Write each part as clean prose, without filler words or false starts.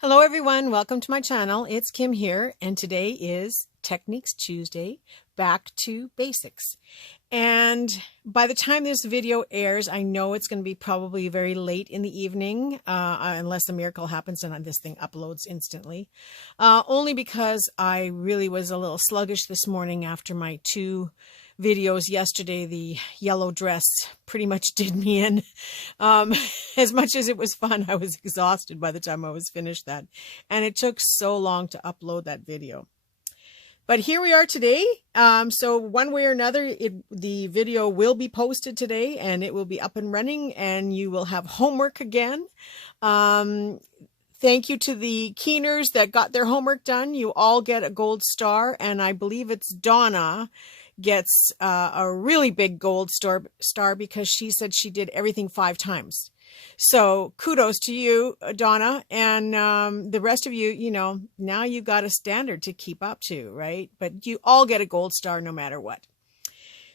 Hello everyone, welcome to my channel. It's Kim here, and today is Techniques Tuesday, Back to Basics. And by the time this video airs, I know it's going to be probably very late in the evening, unless a miracle happens and this thing uploads instantly. Only because I really was a little sluggish this morning after my two videos yesterday. The yellow dress pretty much did me in. As much as it was fun, I was exhausted by the time I was finished that. And it took so long to upload that video. But here we are today. So one way or another, the video will be posted today and it will be up and running and you will have homework again. Thank you to the keeners that got their homework done. You all get a gold star, and I believe it's Donna gets a really big gold star because she said she did everything 5 times. So kudos to you, Donna, and the rest of you, you know, now you got a standard to keep up to, right? But you all get a gold star no matter what.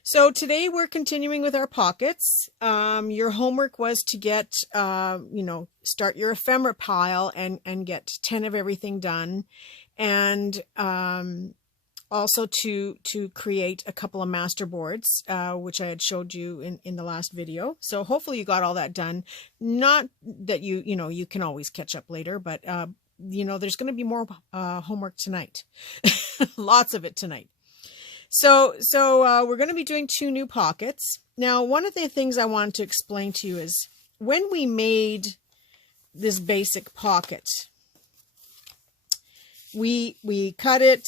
So today we're continuing with our pockets. Your homework was to get, start your ephemera pile and get 10 of everything done. And also to create a couple of master boards, which I had showed you in the last video. So hopefully you got all that done. Not that you can always catch up later, but there's going to be more homework tonight. Lots of it tonight. So we're going to be doing 2 new pockets. Now, one of the things I wanted to explain to you is when we made this basic pocket, we cut it,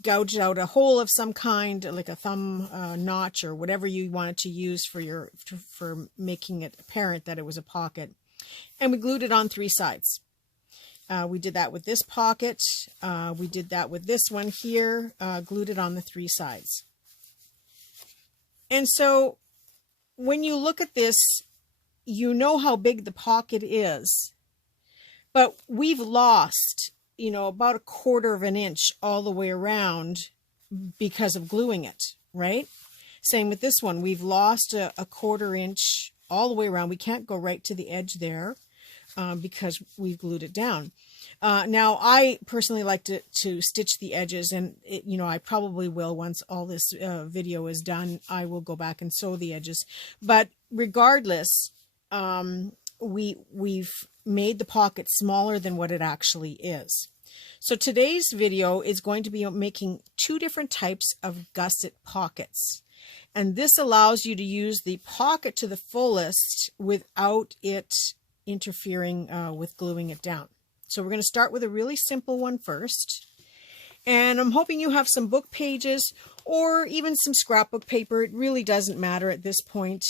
gouged out a hole of some kind, like a thumb notch or whatever you wanted to use for making it apparent that it was a pocket, and we glued it on 3 sides. We did that with this pocket. We did that with this one here, glued it on the 3 sides. And so when you look at this, you know how big the pocket is, but we've lost, about 1/4 of an inch all the way around because of gluing it, right? Same with this one. We've lost a 1/4 inch all the way around. We can't go right to the edge there because we've glued it down. Now, I personally like to stitch the edges, and I probably will once all this video is done. I will go back and sew the edges. But regardless, we've made the pocket smaller than what it actually is. So today's video is going to be making 2 different types of gusset pockets. And this allows you to use the pocket to the fullest without it interfering with gluing it down. So we're going to start with a really simple one first. And I'm hoping you have some book pages or even some scrapbook paper. It really doesn't matter at this point.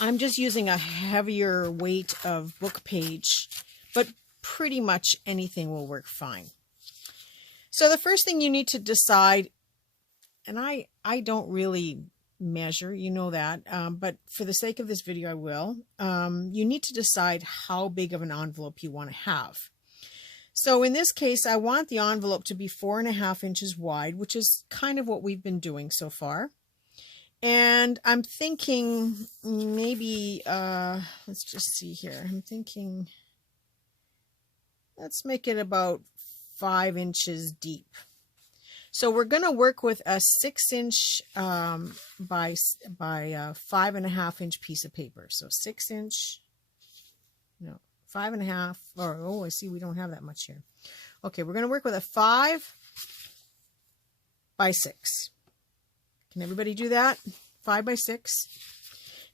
I'm just using a heavier weight of book page, but pretty much anything will work fine. So the first thing you need to decide, and I don't really measure, you know that, but for the sake of this video I will, you need to decide how big of an envelope you want to have. So in this case, I want the envelope to be 4.5 inches wide, which is kind of what we've been doing so far. And I'm thinking maybe, let's just see here. I'm thinking, let's make it about 5 inches deep. So we're going to work with a 6-inch by 5.5 inch piece of paper. So 6-inch, no, 5.5, or, oh, I see we don't have that much here. Okay, we're going to work with a 5 by 6. Can everybody do that? 5 by 6.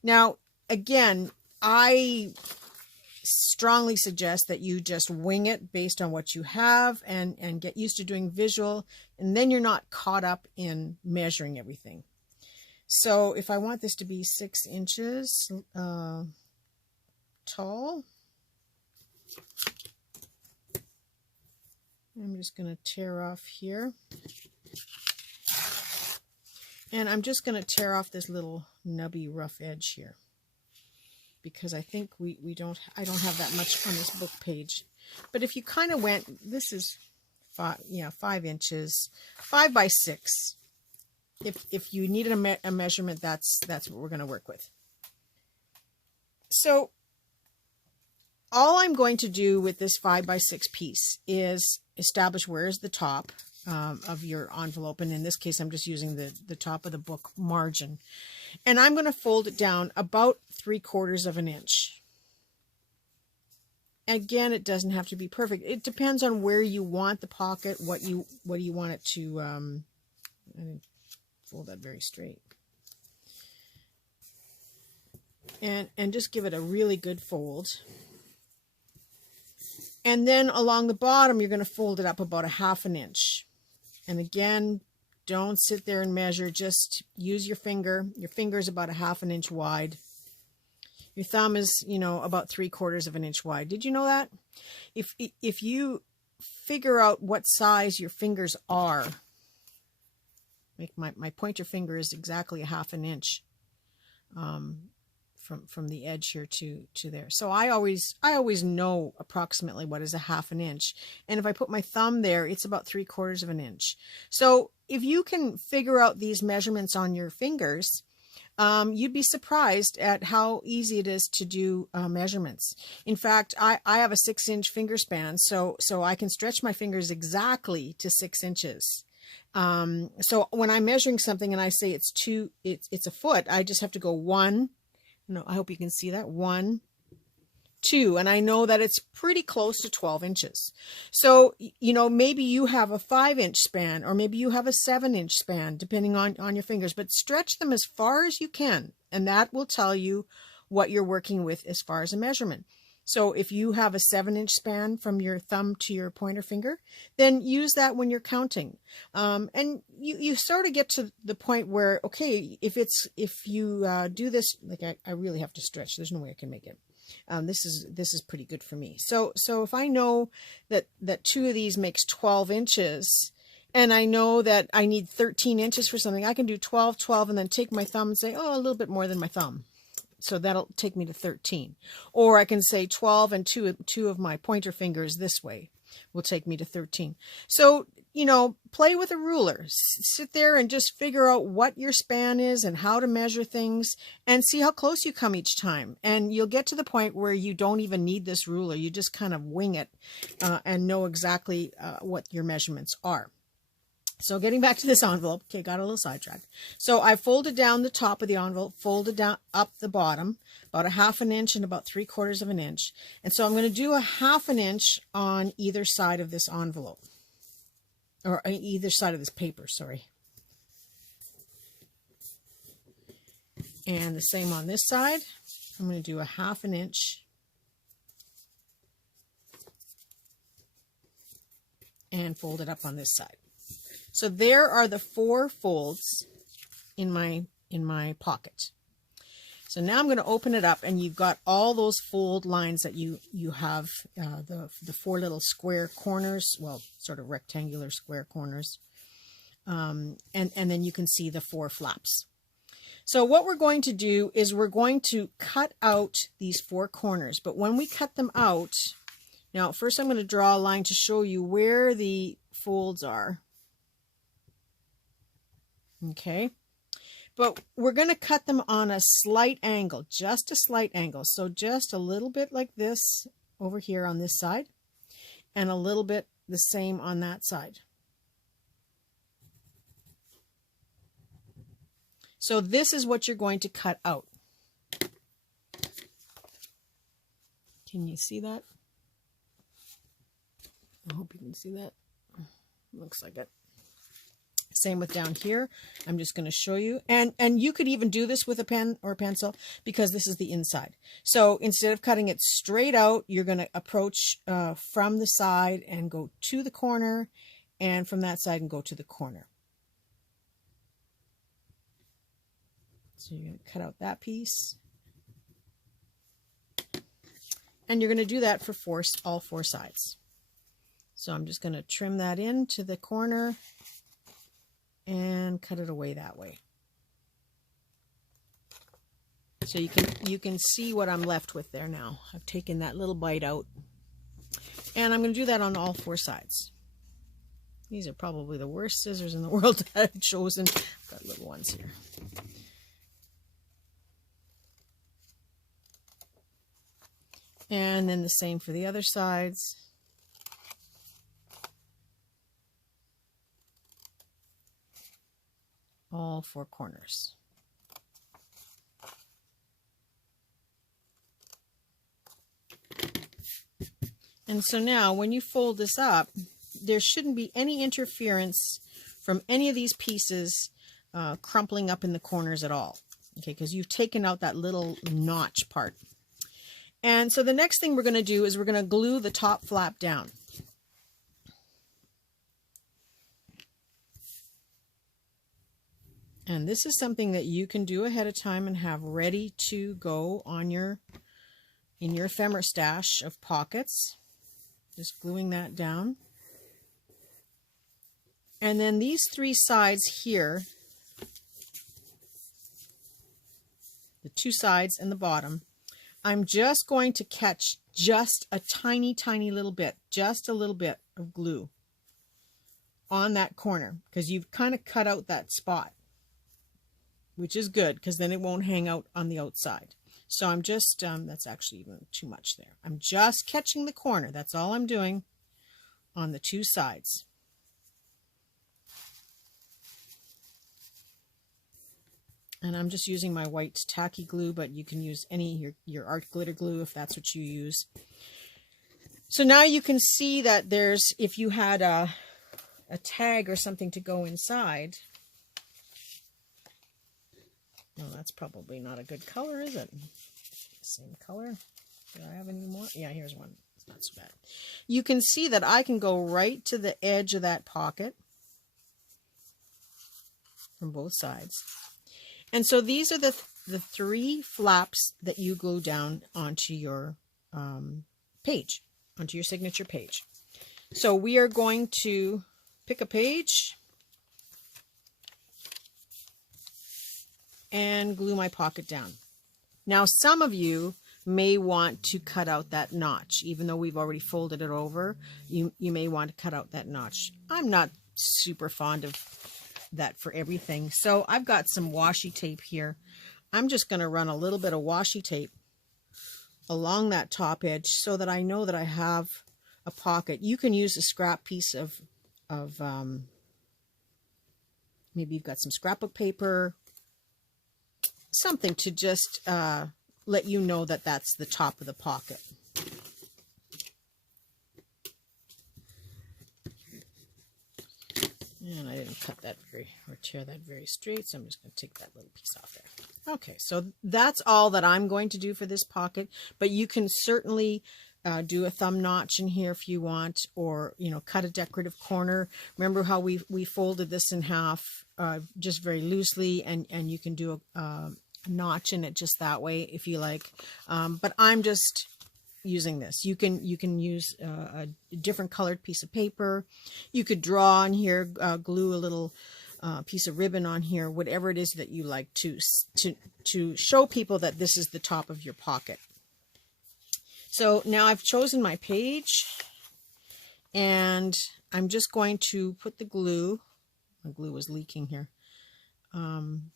Now, again, I strongly suggest that you just wing it based on what you have and get used to doing visual, and then you're not caught up in measuring everything. So if I want this to be 6 inches tall, I'm just going to tear off here. And I'm just going to tear off this little nubby rough edge here, because I think I don't have that much on this book page. But if you kind of went, this is 5 inches, 5 by 6. If you needed a measurement, that's what we're going to work with. So all I'm going to do with this 5x6 piece is establish where is the top of your envelope. And in this case, I'm just using the top of the book margin. And I'm going to fold it down about 3/4 of an inch. Again, it doesn't have to be perfect. It depends on where you want the pocket, what do you want it to, I didn't fold that very straight. And just give it a really good fold. And then along the bottom, you're going to fold it up about 1/2 inch. And again, don't sit there and measure, just use your finger. Your finger is about 1/2 inch wide. Your thumb is, you know, about 3/4 of an inch wide. Did you know that? If you figure out what size your fingers are, like my pointer finger is exactly 1/2 inch from the edge here to there. So I always know approximately what is 1/2 inch. And if I put my thumb there, it's about 3/4 of an inch. So if you can figure out these measurements on your fingers, you'd be surprised at how easy it is to do measurements. In fact, I have a 6-inch finger span, so I can stretch my fingers exactly to 6 inches. So when I'm measuring something and I say it's a foot, I just have to go 1. No, I hope you can see that. 1, 2, and I know that it's pretty close to 12 inches. So, you know, maybe you have a 5-inch span, or maybe you have a 7-inch span, depending on your fingers, but stretch them as far as you can, and that will tell you what you're working with as far as a measurement. So if you have a 7-inch span from your thumb to your pointer finger, then use that when you're counting. And you sort of get to the point where, okay, if you do this, like I really have to stretch. There's no way I can make it. This is pretty good for me. So if I know that 2 of these makes 12 inches, and I know that I need 13 inches for something, I can do 12, 12, and then take my thumb and say, oh, a little bit more than my thumb. So that'll take me to 13. Or I can say 12 and two of my pointer fingers this way will take me to 13. So, you know, play with a ruler. Sit there and just figure out what your span is and how to measure things and see how close you come each time. And you'll get to the point where you don't even need this ruler. You just kind of wing it and know exactly what your measurements are. So getting back to this envelope, okay, got a little sidetracked. So I folded down the top of the envelope, folded down up the bottom, about 1/2 inch and about 3/4 of an inch. And so I'm going to do 1/2 inch on either side of this envelope, or either side of this paper, sorry. And the same on this side. I'm going to do 1/2 inch and fold it up on this side. So there are the 4 folds in my pocket. So now I'm going to open it up, and you've got all those fold lines that you have, the 4 little square corners, well, sort of rectangular square corners, and then you can see the 4 flaps. So what we're going to do is we're going to cut out these 4 corners, but when we cut them out, now first I'm going to draw a line to show you where the folds are. Okay, but we're going to cut them on a slight angle, just a slight angle. So just a little bit like this over here on this side, and a little bit the same on that side. So this is what you're going to cut out. Can you see that? I hope you can see that. Looks like it. Same with down here. I'm just going to show you. And you could even do this with a pen or a pencil, because this is the inside. So instead of cutting it straight out, you're going to approach from the side and go to the corner, and from that side and go to the corner. So you're going to cut out that piece. And you're going to do that for all 4 sides. So I'm just going to trim that in to the corner and cut it away that way. So you can see what I'm left with there now. I've taken that little bite out, and I'm going to do that on all 4 sides. These are probably the worst scissors in the world that I've chosen. I've got little ones here. And then the same for the other sides. All four corners. And so now when you fold this up, there shouldn't be any interference from any of these pieces crumpling up in the corners at all. Okay, because you've taken out that little notch part. And so the next thing we're going to do is we're going to glue the top flap down. And this is something that you can do ahead of time and have ready to go on in your ephemera stash of pockets. Just gluing that down. And then these three sides here, the two sides and the bottom, I'm just going to catch just a tiny, tiny little bit, just a little bit of glue on that corner, because you've kind of cut out that spot, which is good because then it won't hang out on the outside. So I'm just, that's actually even too much there. I'm just catching the corner. That's all I'm doing on the two sides. And I'm just using my white tacky glue, but you can use any, your art glitter glue if that's what you use. So now you can see that there's, if you had a tag or something to go inside. No, that's probably not a good color, is it? Same color. Do I have any more? Yeah, here's one. It's not so bad. You can see that I can go right to the edge of that pocket from both sides. And so these are the three flaps that you glue down onto your page, onto your signature page. So we are going to pick a page and glue my pocket down. Now, some of you may want to cut out that notch. Even though we've already folded it over, you may want to cut out that notch. I'm not super fond of that for everything. So I've got some washi tape here. I'm just going to run a little bit of washi tape along that top edge so that I know that I have a pocket. You can use a scrap piece of maybe you've got some scrapbook paper, something to just let you know that that's the top of the pocket. And I didn't cut that or tear that very straight, so I'm just going to take that little piece off there. Okay, so that's all that I'm going to do for this pocket, but you can certainly do a thumb notch in here if you want, or, you know, cut a decorative corner. Remember how we folded this in half just very loosely, and you can do a notch in it just that way if you like. But I'm just using this. You can use a different colored piece of paper. You could draw on here, glue a little piece of ribbon on here, whatever it is that you like to show people that this is the top of your pocket. So now I've chosen my page, and I'm just going to put the glue. My glue was leaking here. On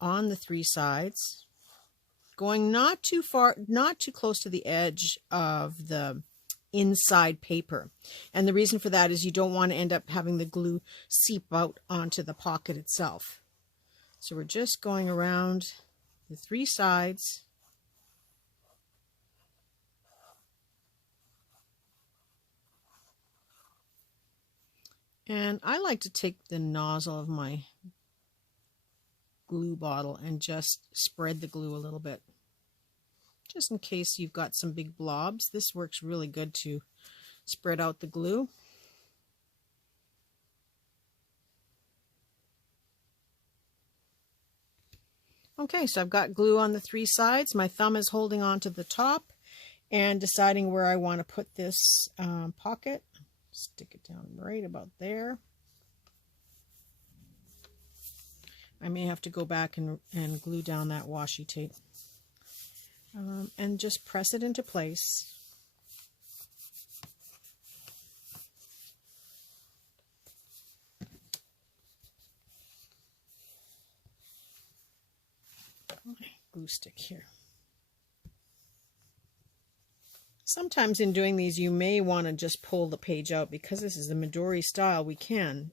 the three sides, going not too far, not too close to the edge of the inside paper. And the reason for that is you don't want to end up having the glue seep out onto the pocket itself. So we're just going around the three sides. And I like to take the nozzle of my glue bottle and just spread the glue a little bit, just in case you've got some big blobs. This works really good to spread out the glue. Okay, so I've got glue on the three sides. My thumb is holding on to the top and deciding where I want to put this pocket. Stick it down right about there. I may have to go back and glue down that washi tape. And just press it into place. My glue stick here. Sometimes in doing these, you may want to just pull the page out because this is the Midori style. We can.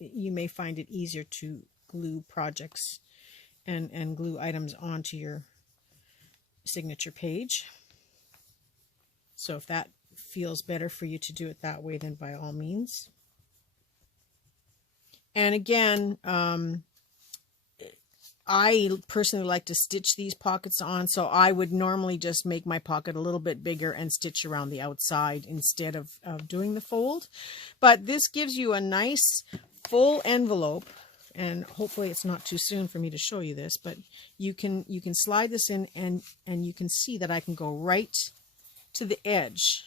You may find it easier to glue projects and glue items onto your signature page. So if that feels better for you to do it that way, then by all means. And again, I personally like to stitch these pockets on, so I would normally just make my pocket a little bit bigger and stitch around the outside instead of doing the fold. But this gives you a nice full envelope, and hopefully it's not too soon for me to show you this, but you can slide this in and you can see that I can go right to the edge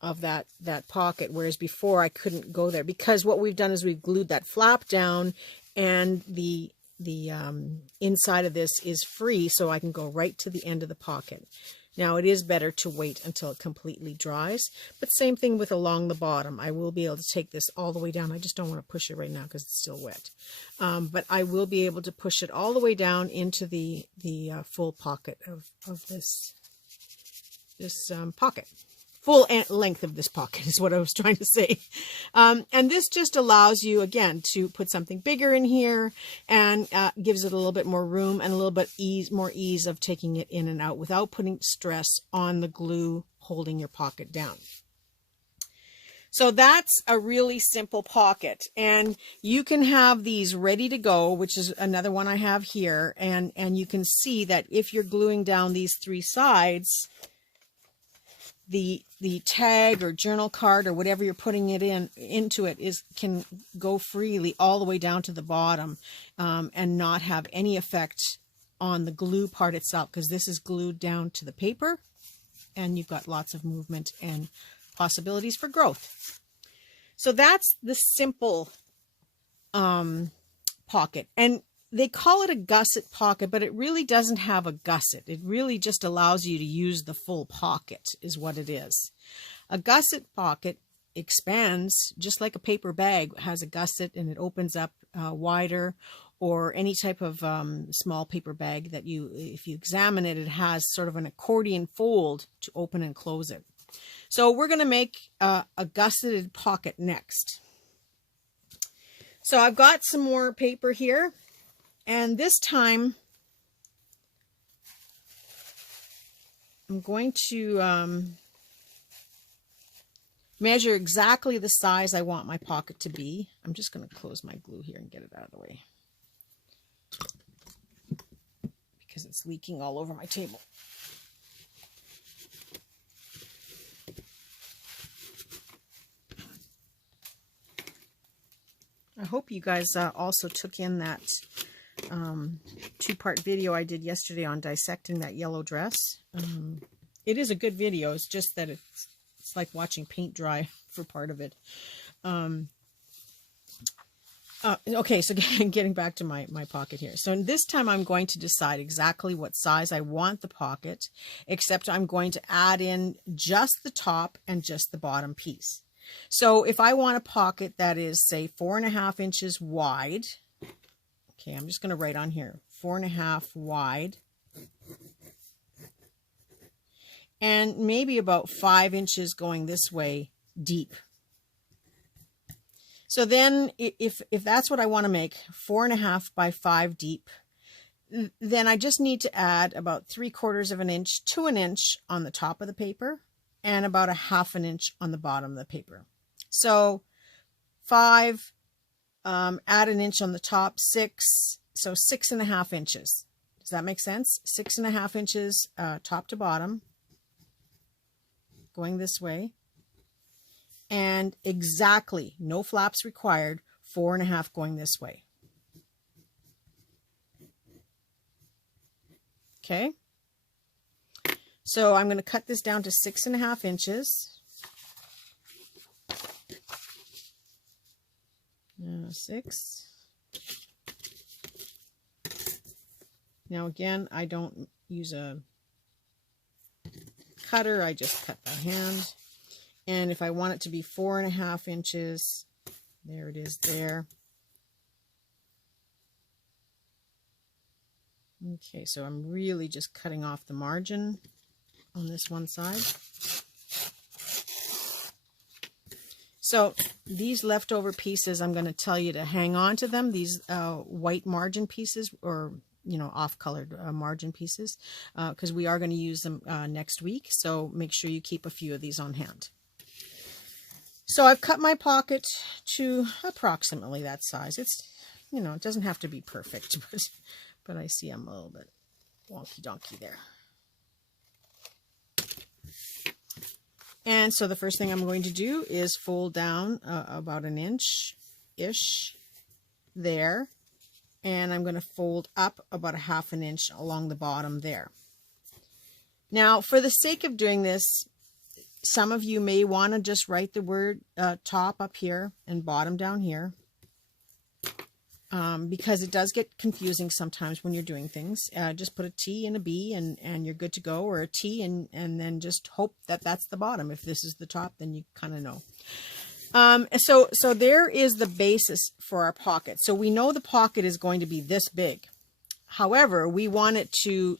of that pocket, whereas before I couldn't go there because what we've done is we've glued that flap down, and the inside of this is free, so I can go right to the end of the pocket. Now it is better to wait until it completely dries, but same thing with along the bottom. I will be able to take this all the way down. I just don't want to push it right now because it's still wet, but I will be able to push it all the way down into the full pocket of this pocket. Full length of this pocket is what I was trying to say. And this just allows you, again, to put something bigger in here and gives it a little bit more room and a little bit more ease of taking it in and out without putting stress on the glue holding your pocket down. So that's a really simple pocket, and you can have these ready to go, which is another one I have here. And you can see that if you're gluing down these three sides, the tag or journal card or whatever you're putting it into it can go freely all the way down to the bottom and not have any effect on the glue part itself, because this is glued down to the paper and you've got lots of movement and possibilities for growth. So that's the simple pocket. And they call it a gusset pocket, but it really doesn't have a gusset. It really just allows you to use the full pocket is what it is. A gusset pocket expands just like a paper bag has a gusset, and it opens up wider, or any type of small paper bag that if you examine it, it has sort of an accordion fold to open and close it. So we're going to make a gusseted pocket next. So I've got some more paper here. And this time, I'm going to measure exactly the size I want my pocket to be. I'm just going to close my glue here and get it out of the way, because it's leaking all over my table. I hope you guys also took in that two-part video I did yesterday on dissecting that yellow dress. It is a good video. It's just that it's like watching paint dry for part of it. Okay, so getting back to my pocket here. So this time I'm going to decide exactly what size I want the pocket, except I'm going to add in just the top and just the bottom piece. So if I want a pocket that is, say, 4.5 inches wide, okay, I'm just going to write on here, 4.5 wide, and maybe about 5 inches going this way deep. So then if that's what I want to make, 4.5 by 5 deep, then I just need to add about 3/4 of an inch to an inch on the top of the paper and about 1/2 inch on the bottom of the paper. So 5, add an inch on the top, 6, so 6.5 inches. Does that make sense? 6.5 inches top to bottom, going this way. And exactly, no flaps required, 4.5 going this way. Okay. So I'm going to cut this down to 6.5 inches. 6. Now again, I don't use a cutter, I just cut by hand. And if I want it to be 4.5 inches, there it is there. Okay, so I'm really just cutting off the margin on this one side. So these leftover pieces, I'm going to tell you to hang on to them. These white margin pieces, or off-colored margin pieces, because we are going to use them next week. So make sure you keep a few of these on hand. So I've cut my pocket to approximately that size. It's, it doesn't have to be perfect, but I see I'm a little bit wonky-donkey there. And so the first thing I'm going to do is fold down about an inch-ish there. And I'm going to fold up about a ½ an inch along the bottom there. Now, for the sake of doing this, some of you may want to just write the word top up here and bottom down here. Because it does get confusing sometimes when you're doing things. Just put a T and a B and you're good to go, or a T and then just hope that that's the bottom. If this is the top, then you kind of know. So there is the basis for our pocket. So we know the pocket is going to be this big. However, we want it to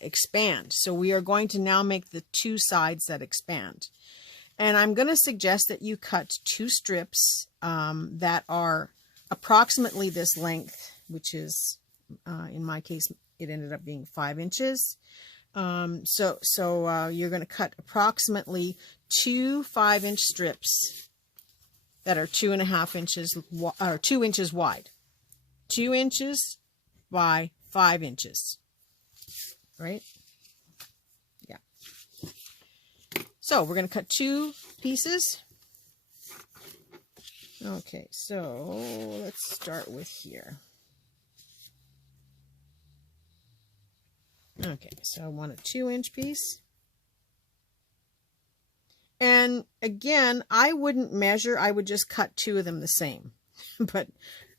expand. So we are going to now make the two sides that expand. And I'm going to suggest that you cut 2 strips that are approximately this length, which is, in my case, it ended up being 5 inches. So you're going to cut approximately 2 5-inch strips that are 2.5 inches, or 2 inches wide. 2 inches by 5 inches, right? Yeah. So we're going to cut 2 pieces. Okay, so let's start with here. Okay, so I want a 2-inch piece. And again, I wouldn't measure, I would just cut 2 of them the same. But,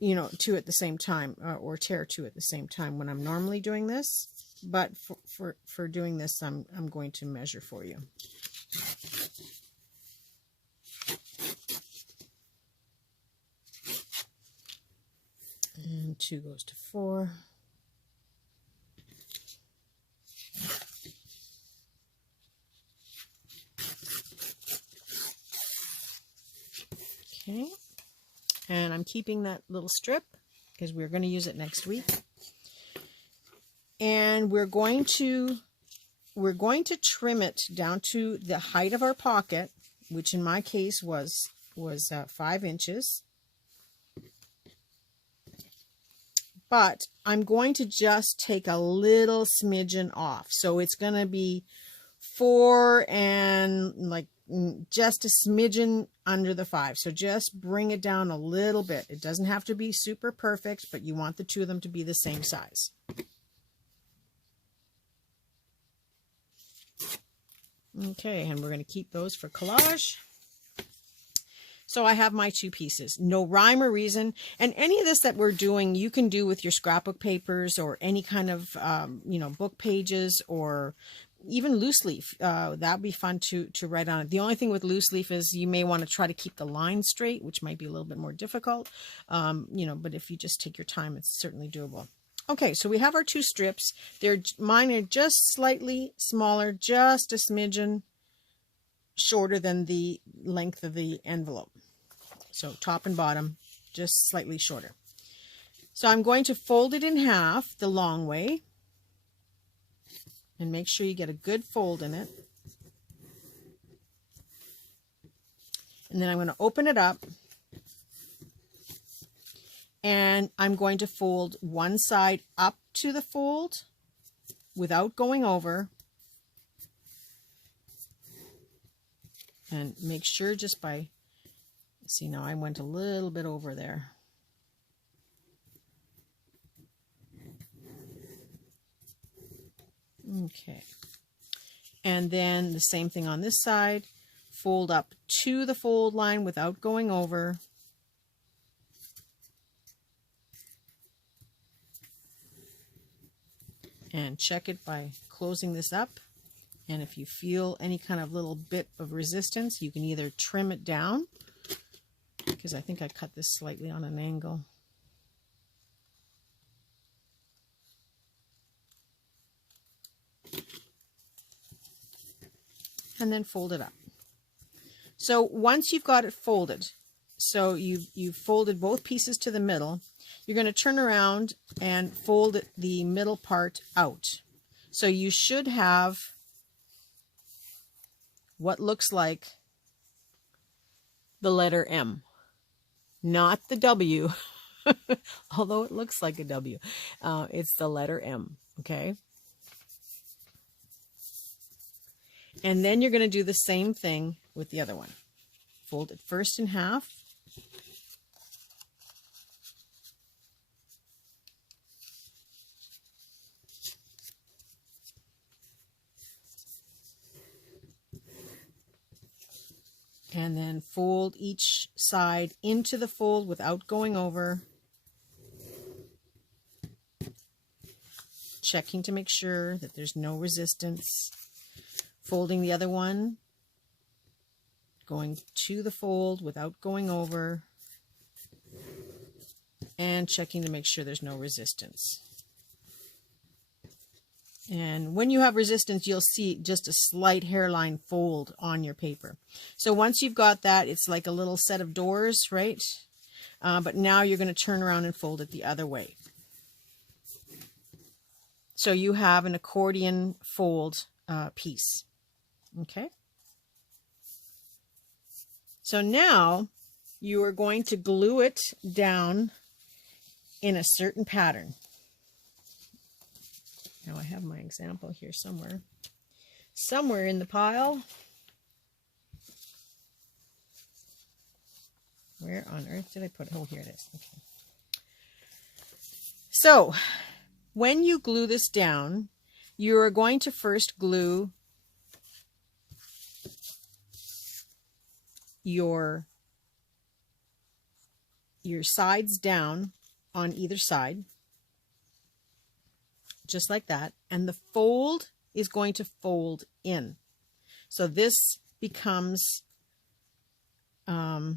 2 at the same time, or tear 2 at the same time when I'm normally doing this. But for doing this, I'm going to measure for you. And 2 goes to 4. Okay. And I'm keeping that little strip because we're going to use it next week. And we're going to trim it down to the height of our pocket, which in my case was 5 inches. But I'm going to just take a little smidgen off. So it's going to be 4 and just a smidgen under the 5. So just bring it down a little bit. It doesn't have to be super perfect, but you want the 2 of them to be the same size. Okay, and we're going to keep those for collage. So I have my 2 pieces, no rhyme or reason. And any of this that we're doing, you can do with your scrapbook papers or any kind of, book pages, or even loose leaf. That'd be fun to write on it. The only thing with loose leaf is you may want to try to keep the line straight, which might be a little bit more difficult. But if you just take your time, it's certainly doable. Okay, so we have our 2 strips. Mine are just slightly smaller, just a smidgen shorter than the length of the envelope. So top and bottom, just slightly shorter. So I'm going to fold it in half the long way. And make sure you get a good fold in it. And then I'm going to open it up. And I'm going to fold one side up to the fold without going over. And make sure just by, see, now I went a little bit over there. Okay. And then the same thing on this side. Fold up to the fold line without going over. And check it by closing this up. And if you feel any kind of little bit of resistance, you can either trim it down, because I think I cut this slightly on an angle. and then fold it up. So once you've got it folded, so you've folded both pieces to the middle, you're going to turn around and fold the middle part out. So you should have what looks like the letter M, not the W, although it looks like a W. It's the letter M, okay? And then you're going to do the same thing with the other one. Fold it first in half. And then fold each side into the fold without going over. Checking to make sure that there's no resistance. Folding the other one, going to the fold without going over, and checking to make sure there's no resistance. And when you have resistance, you'll see just a slight hairline fold on your paper. So once you've got that, it's like a little set of doors, right? But now you're going to turn around and fold it the other way. So you have an accordion fold piece. Okay. So now you are going to glue it down in a certain pattern. Now I have my example here somewhere. Somewhere in the pile. Where on earth did I put it? Oh, here it is. Okay. So when you glue this down, you are going to first glue your sides down on either side, just like that, and the fold is going to fold in. So this becomes a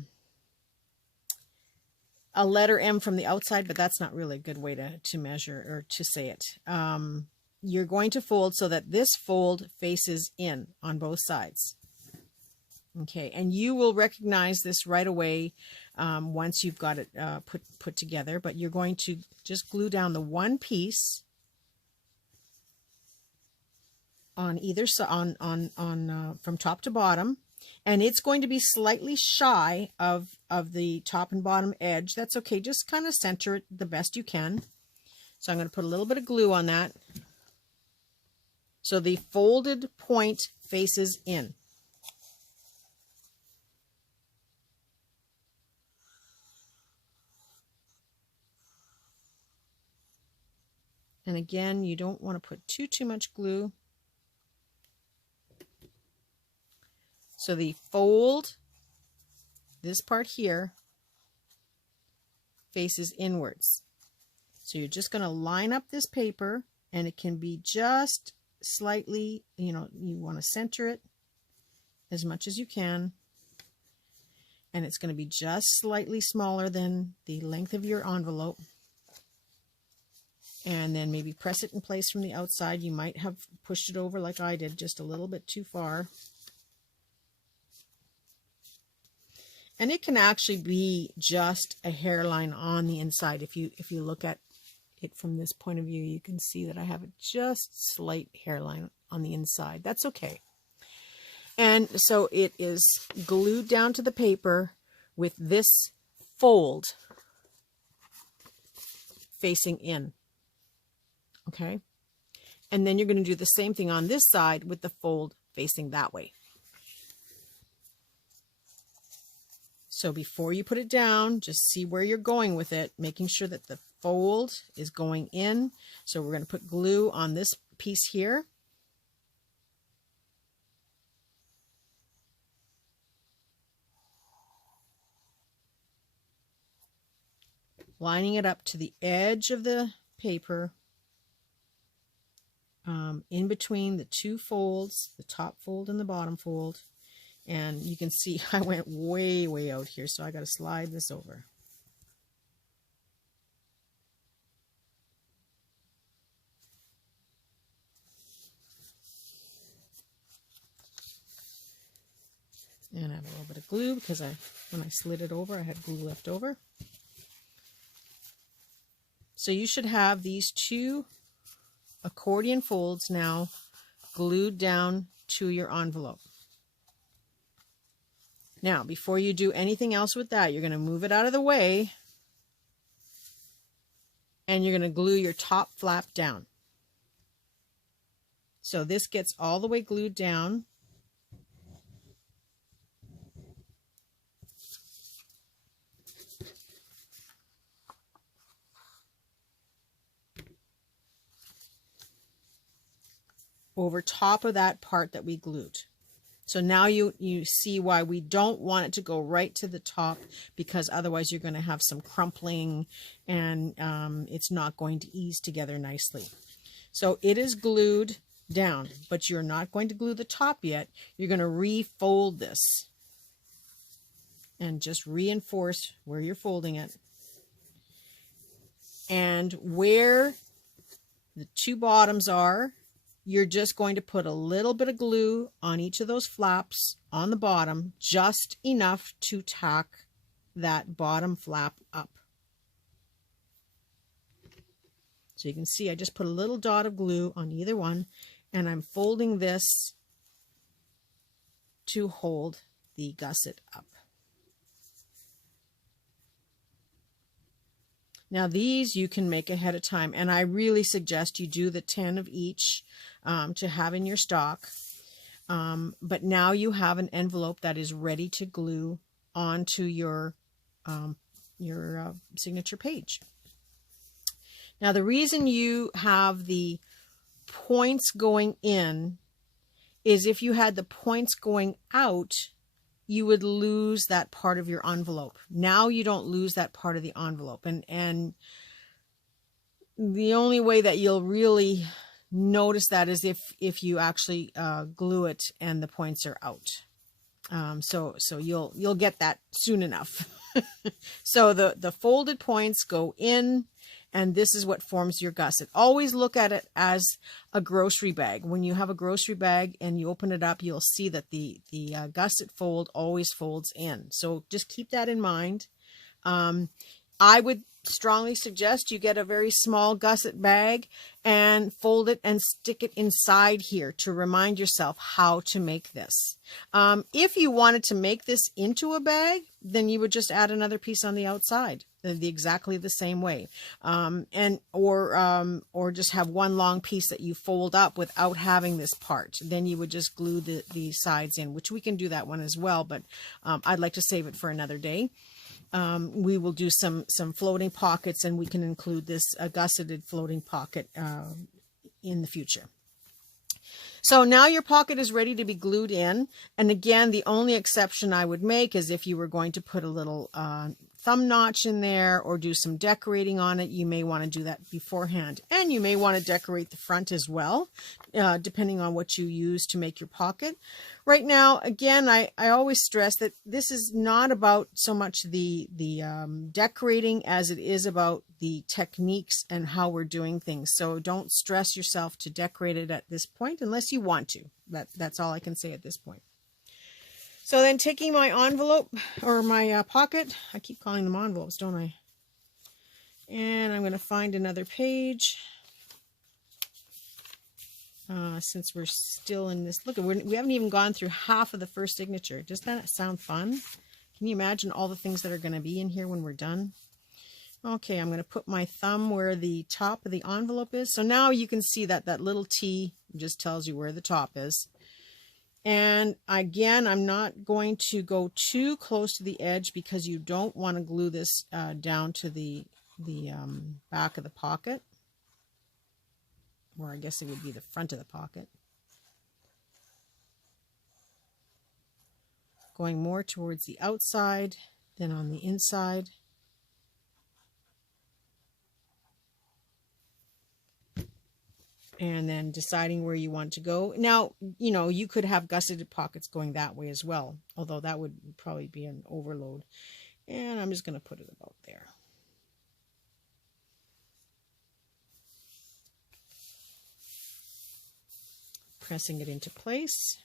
letter M from the outside, but that's not really a good way to measure or to say it. You're going to fold so that this fold faces in on both sides. Okay, and you will recognize this right away once you've got it put together, but you're going to just glue down the one piece on either side, from top to bottom, and it's going to be slightly shy of the top and bottom edge. That's okay, just kind of center it the best you can. So I'm going to put a little bit of glue on that. So the folded point faces in. And again, you don't want to put too much glue. So the fold, this part here, faces inwards. So you're just going to line up this paper, and it can be just slightly, you want to center it as much as you can. And it's going to be just slightly smaller than the length of your envelope. And then maybe press it in place from the outside. You might have pushed it over like I did, just a little bit too far. And it can actually be just a hairline on the inside. If you look at it from this point of view, you can see that I have a just slight hairline on the inside. That's okay. And so it is glued down to the paper with this fold facing in. Okay, and then you're going to do the same thing on this side with the fold facing that way. So before you put it down, just see where you're going with it, making sure that the fold is going in. So we're going to put glue on this piece here. Lining it up to the edge of the paper. In between the two folds, the top fold and the bottom fold. And you can see I went way out here, so I got to slide this over. And I have a little bit of glue because when I slid it over, I had glue left over. So you should have these two accordion folds now glued down to your envelope. Now, before you do anything else with that, you're going to move it out of the way and you're going to glue your top flap down. So this gets all the way glued down. Over top of that part that we glued. So now you see why we don't want it to go right to the top, because otherwise you're going to have some crumpling and it's not going to ease together nicely. So it is glued down, but you're not going to glue the top yet. You're going to refold this and just reinforce where you're folding it. And where the two bottoms are, you're just going to put a little bit of glue on each of those flaps on the bottom, just enough to tack that bottom flap up. So you can see I just put a little dot of glue on either one, and I'm folding this to hold the gusset up. Now these you can make ahead of time, and I really suggest you do the 10 of each to have in your stock. But now you have an envelope that is ready to glue onto your signature page. Now the reason you have the points going in is if you had the points going out, you would lose that part of your envelope. Now you don't lose that part of the envelope. And the only way that you'll really notice that is if you actually glue it and the points are out. So you'll get that soon enough. So the folded points go in, and this is what forms your gusset. Always look at it as a grocery bag. When you have a grocery bag and you open it up, you'll see that the gusset fold always folds in. So just keep that in mind. I would strongly suggest you get a very small gusset bag and fold it and stick it inside here to remind yourself how to make this. If you wanted to make this into a bag, then you would just add another piece on the outside exactly the same way, or just have one long piece that you fold up without having this part. Then you would just glue the sides in, which we can do that one as well, but I'd like to save it for another day. We will do some floating pockets, and we can include this gusseted floating pocket in the future. So now your pocket is ready to be glued in. And again, the only exception I would make is if you were going to put a little thumb notch in there or do some decorating on it. You may want to do that beforehand. And you may want to decorate the front as well, depending on what you use to make your pocket. Right now, again, I always stress that this is not about so much the decorating as it is about the techniques and how we're doing things. So don't stress yourself to decorate it at this point unless you want to. That's all I can say at this point. So then taking my envelope or my pocket, I keep calling them envelopes, don't I? And I'm going to find another page. Since we're still in this, look, we haven't even gone through half of the first signature. Does that sound fun? Can you imagine all the things that are going to be in here when we're done? Okay, I'm going to put my thumb where the top of the envelope is. So now you can see that that little T just tells you where the top is. And again, I'm not going to go too close to the edge because you don't want to glue this down to the back of the pocket. Or I guess it would be the front of the pocket. Going more towards the outside than on the inside. And then deciding where you want to go. Now, you know, you could have gusseted pockets going that way as well, although that would probably be an overload. And I'm just going to put it about there. Pressing it into place.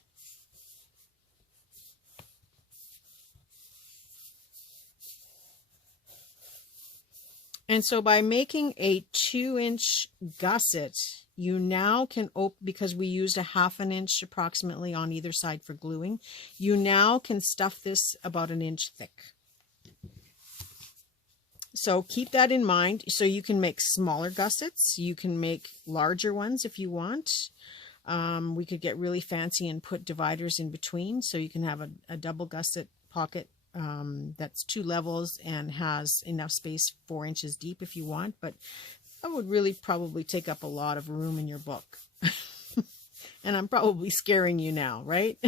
And so by making a 2-inch gusset, you now can open, because we used a 1/2 inch approximately on either side for gluing, you now can stuff this about 1 inch thick. So keep that in mind. So you can make smaller gussets, you can make larger ones if you want. We could get really fancy and put dividers in between, so you can have a double gusset pocket that's 2 levels and has enough space 4 inches deep if you want, but that would really probably take up a lot of room in your book. And I'm probably scaring you now, right?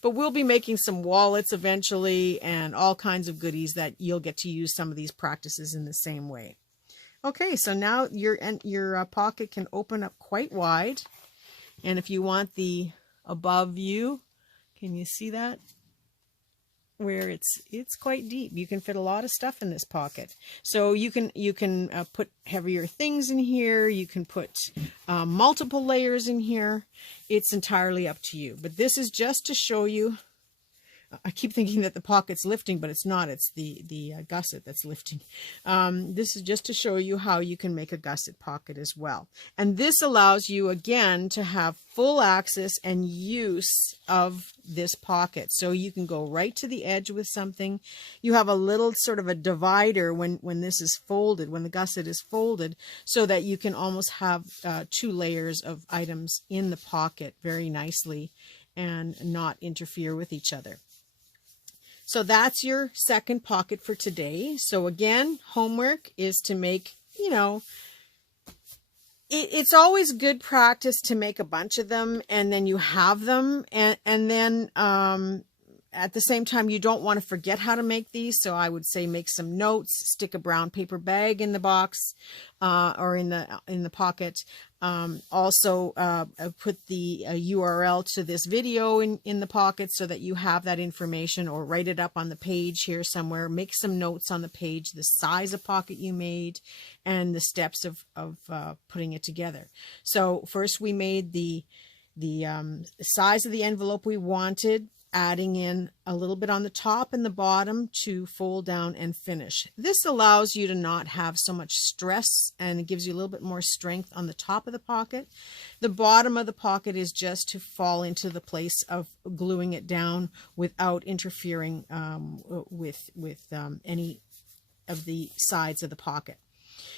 But we'll be making some wallets eventually and all kinds of goodies that you'll get to use some of these practices in the same way. Okay, so now your pocket can open up quite wide. And if you want the above view, can you see that? Where it's quite deep. You can fit a lot of stuff in this pocket. So you can put heavier things in here. You can put multiple layers in here. It's entirely up to you. But this is just to show you. I keep thinking that the pocket's lifting, but it's not. It's the gusset that's lifting. This is just to show you how you can make a gusset pocket as well. And this allows you, again, to have full access and use of this pocket. So you can go right to the edge with something. You have a little sort of a divider when this is folded, when the gusset is folded, so that you can almost have 2 layers of items in the pocket very nicely and not interfere with each other. So that's your second pocket for today. So again, homework is to make, it's always good practice to make a bunch of them and then you have them. And then at the same time, you don't want to forget how to make these. So I would say make some notes, stick a brown paper bag in the box or in the pocket. Also put the URL to this video in the pocket so that you have that information, or write it up on the page here somewhere. Make some notes on the page, the size of pocket you made and the steps of putting it together. So first we made the size of the envelope we wanted, adding in a little bit on the top and the bottom to fold down and finish. This allows you to not have so much stress, and it gives you a little bit more strength on the top of the pocket. The bottom of the pocket is just to fall into the place of gluing it down without interfering with any of the sides of the pocket.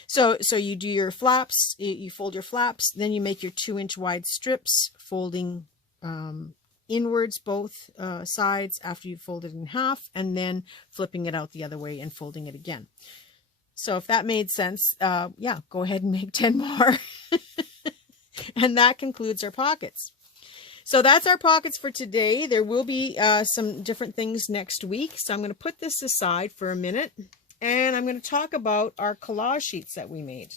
So you do your flaps, you fold your flaps, then you make your 2-inch wide strips, folding inwards both sides after you fold it in half, and then flipping it out the other way and folding it again. So if that made sense, yeah, go ahead and make 10 more. And that concludes our pockets. So that's our pockets for today. There will be some different things next week. So I'm going to put this aside for a minute, and I'm going to talk about our collage sheets that we made.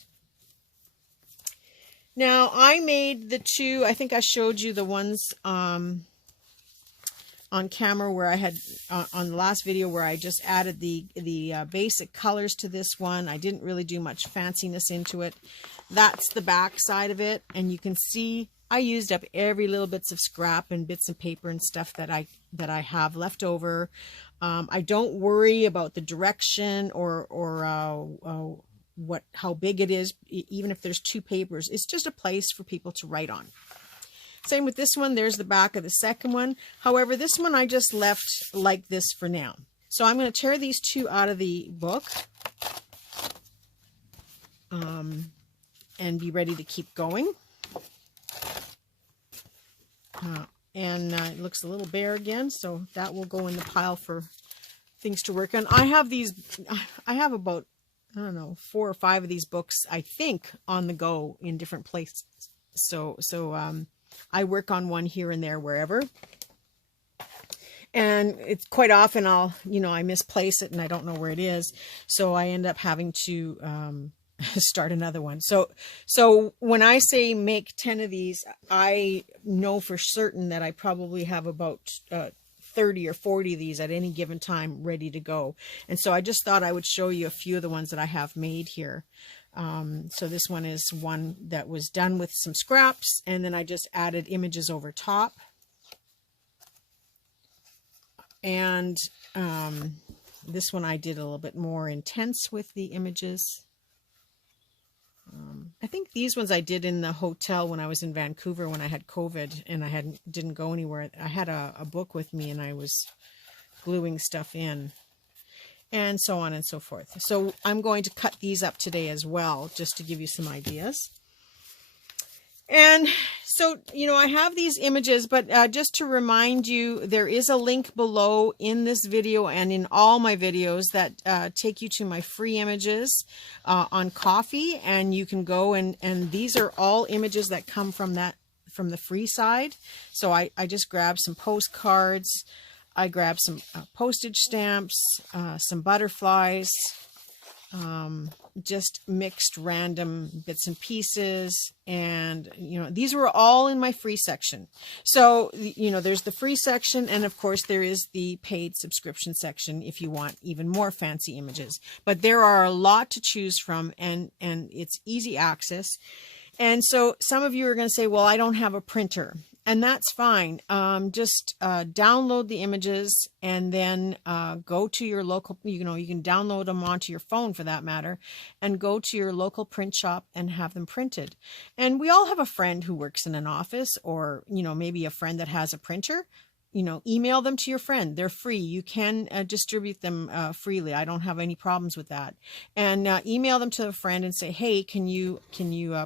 Now, I made the 2, I think I showed you the ones on camera where I had, on the last video, where I just added the basic colors to this one. I didn't really do much fanciness into it. That's the back side of it, and you can see I used up every little bits of scrap and bits of paper and stuff that I have left over. I don't worry about the direction or how big it is, even if there's 2 papers. It's just a place for people to write on. Same with this one. There's the back of the second one. However, this one I just left like this for now. So I'm going to tear these 2 out of the book and be ready to keep going. It looks a little bare again, so that will go in the pile for things to work on. I have about, I don't know, 4 or 5 of these books, I think, on the go in different places. So I work on one here and there, wherever. And it's quite often I misplace it and I don't know where it is. So I end up having to start another one. So when I say make 10 of these, I know for certain that I probably have about 30 or 40 of these at any given time ready to go. And so I just thought I would show you a few of the ones that I have made here. So this one is one that was done with some scraps, and then I just added images over top. And This one I did a little bit more intense with the images. I think these ones I did in the hotel when I was in Vancouver when I had COVID and I didn't go anywhere. I had a book with me and I was gluing stuff in, and so on and so forth. So I'm going to cut these up today as well, just to give you some ideas. And so, you know, I have these images, but just to remind you, there is a link below in this video and in all my videos that take you to my free images on coffee, and you can go and these are all images that come from the free side. So I just grabbed some postcards, I grabbed some postage stamps, some butterflies, just mixed random bits and pieces, and you know, these were all in my free section. So you know, there's the free section, and of course there is the paid subscription section if you want even more fancy images. But there are a lot to choose from, and it's easy access. And so some of you are going to say, well, I don't have a printer. And that's fine. Just download the images and then go to your local, you know, you can download them onto your phone for that matter, and go to your local print shop and have them printed. And we all have a friend who works in an office, or, you know, maybe a friend that has a printer. You know, email them to your friend. They're free. You can distribute them freely. I don't have any problems with that. And email them to a friend and say, hey, can you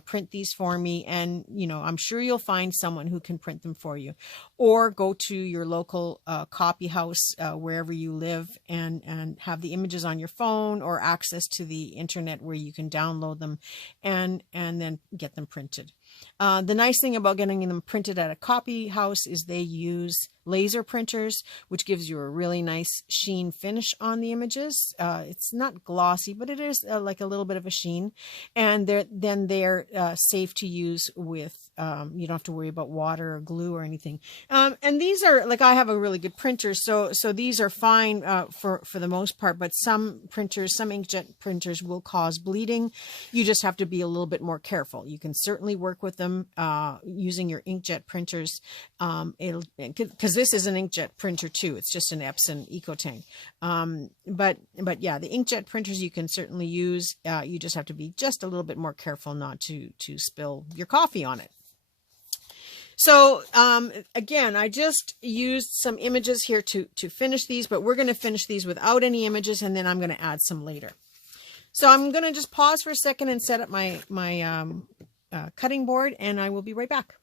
print these for me? And, you know, I'm sure you'll find someone who can print them for you. Or go to your local copy house wherever you live and have the images on your phone or access to the internet where you can download them and then get them printed. The nice thing about getting them printed at a copy house is they use laser printers, which gives you a really nice sheen finish on the images. It's not glossy, but it is like a little bit of a sheen. And they're safe to use with, you don't have to worry about water or glue or anything. And these are, like, I have a really good printer, so these are fine for the most part, but some printers, some inkjet printers will cause bleeding. You just have to be a little bit more careful. You can certainly work with them using your inkjet printers, because this is an inkjet printer too. It's just an Epson EcoTank. But yeah, the inkjet printers you can certainly use. You just have to be just a little bit more careful not to spill your coffee on it. So again, I just used some images here to finish these, but we're going to finish these without any images, and then I'm going to add some later. So I'm going to just pause for a second and set up my cutting board, and I will be right back.